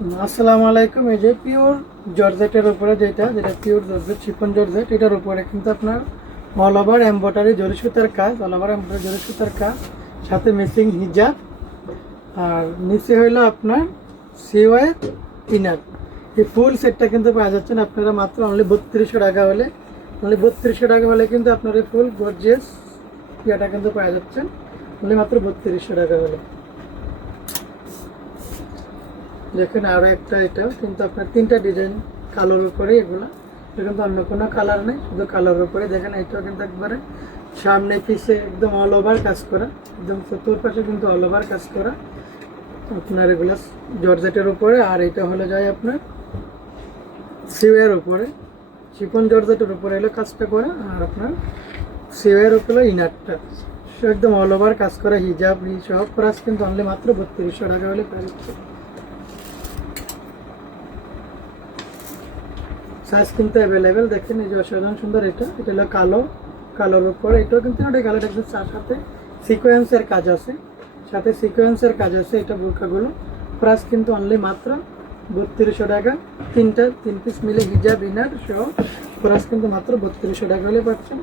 আসসালামু আলাইকুম। এই যে পিওর জর্জেটের উপরে যেটা পিওর জর্জেট শিফন জর্জেট, এটার উপরে কিন্তু আপনার অল ওভার এমব্রয়ডারি জরি সুতার কাজ, অল ওভার এমব্রয়ডারি জরি সুতার কাজ, সাথে মিসিং হিজাব, আর নিচে হইলো আপনার সিওয়াই ইনার। এই ফুল সেটটা কিন্তু পাওয়া যাচ্ছেন আপনারা মাত্র অনলি 3200 টাকা হলে। অনলি 3200 টাকা হলে কিন্তু আপনার এই ফুল গর্জিয়াস ইয়াটা কিন্তু পাওয়া যাচ্ছেন অনলি মাত্র 3200 টাকা হলে। দেখেন আরো একটা, এটা কিন্তু আপনার তিনটা ডিজাইন কালোর উপরে, এগুলো কিন্তু অন্য কোনো কালার নেই, শুধু কালোর উপরে। দেখেন এটাও কিন্তু একবারে সামনে পিছে একদম অল ওভার কাজ করা, একদম চতুর্পাশে কিন্তু অল ওভার কাজ করা আপনার এগুলো জর্জেটের উপরে। আর এটা হলো যায় আপনার সিওয়ের উপরে, শিফন জর্জেটের উপরে এলো কাজটা করা, আর আপনার সিওয়ের উপরে ইনারটা একদম অল ওভার কাজ করা, হিজাব সব প্রাইস কিন্তু অনলি মাত্র 3200 টাকা হলে পেয়ে যাচ্ছে। সাইজ কিন্তু অ্যাভেলেবেল। দেখেন এই যে অসাধারণ সুন্দর, এটা হলো কালো, কালোর উপরে এটাও কিন্তু একটা কালার একদম, সাথে সিকোয়েন্সের কাজ আছে, সাথে সিকোয়েন্সের কাজ আছে। এটা বোরকাগুলো প্রাইস কিন্তু অনলি মাত্র 3200 টাকা। তিন পিস মিলে হিজাব ইনার সহ প্রাইস কিন্তু মাত্র 3200 টাকা হলে পাচ্ছেন।